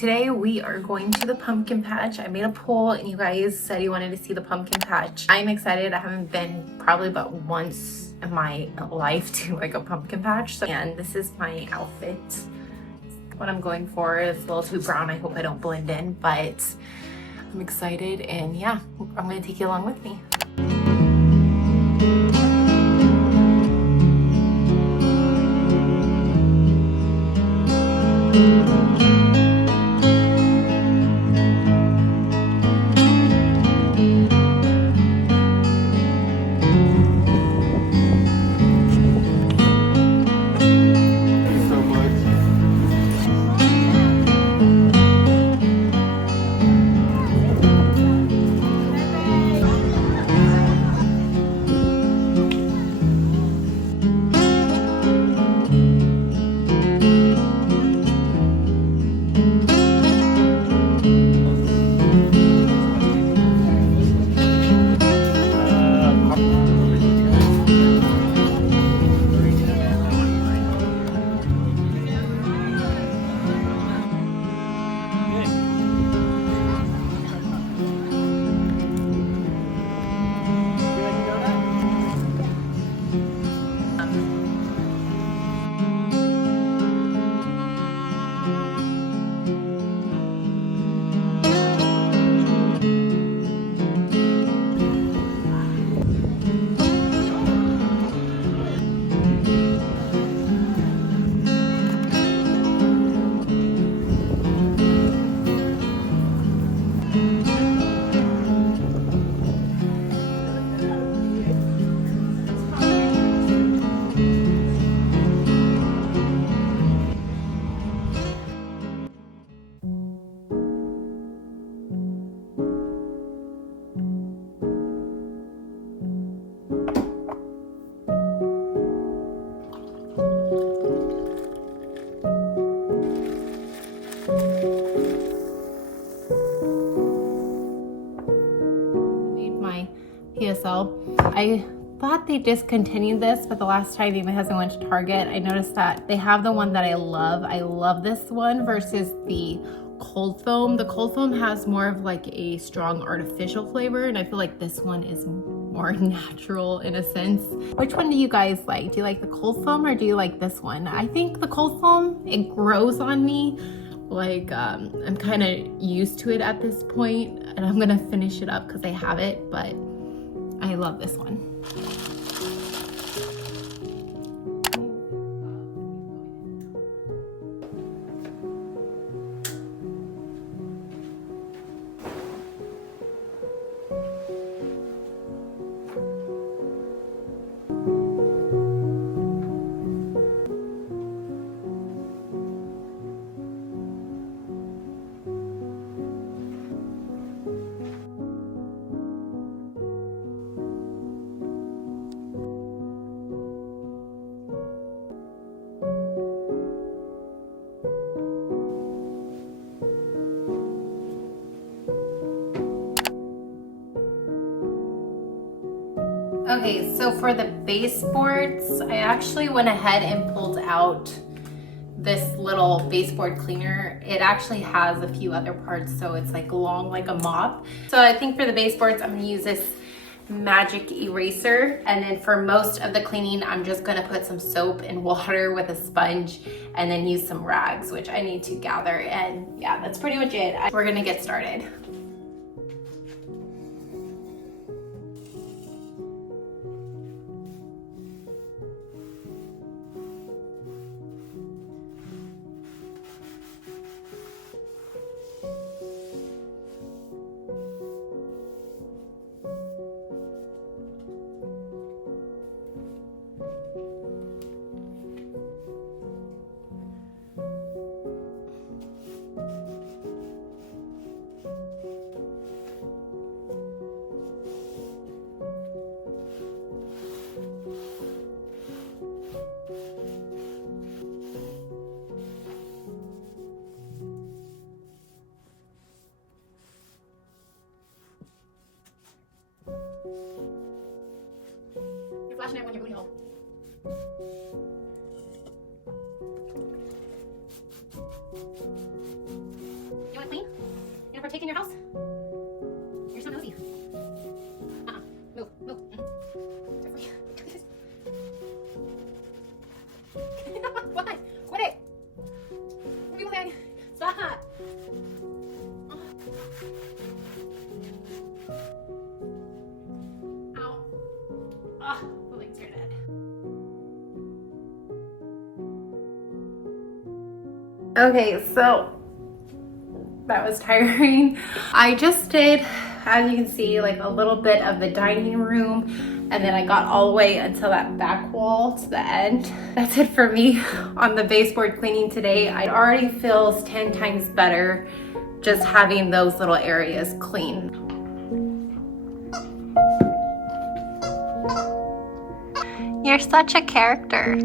today we are going to the pumpkin patch. I made a poll and you guys said you wanted to see the pumpkin patch. I'm excited. I haven't been probably but once in my life to like a pumpkin patch. And this is my outfit. What I'm going for is a little too brown. I hope I don't blend in, but I'm excited and yeah, I'm gonna take you along with me. PSL. I thought they discontinued this, but the last time me and my husband went to Target, I noticed that they have the one that I love. I love this one versus the cold foam. The cold foam has more of like a strong artificial flavor, and I feel like this one is more natural in a sense. Which one do you guys like? Do you like the cold foam or do you like this one? I think the cold foam, it grows on me. Like I'm kind of used to it at this point, and I'm gonna finish it up because I have it, but I love this one. Okay, so for the baseboards, I actually went ahead and pulled out this little baseboard cleaner. It actually has a few other parts, so it's like long like a mop. So I think for the baseboards, I'm gonna use this magic eraser. And then for most of the cleaning, I'm just gonna put some soap and water with a sponge and then use some rags, which I need to gather. And yeah, that's pretty much it. We're gonna get started. Flashing it when you're going home. Ah, the legs are dead. Okay, so that was tiring. I just did, as you can see, like a little bit of the dining room, and then I got all the way until that back wall to the end. That's it for me on the baseboard cleaning today. It already feels 10 times better just having those little areas clean. You're such a character.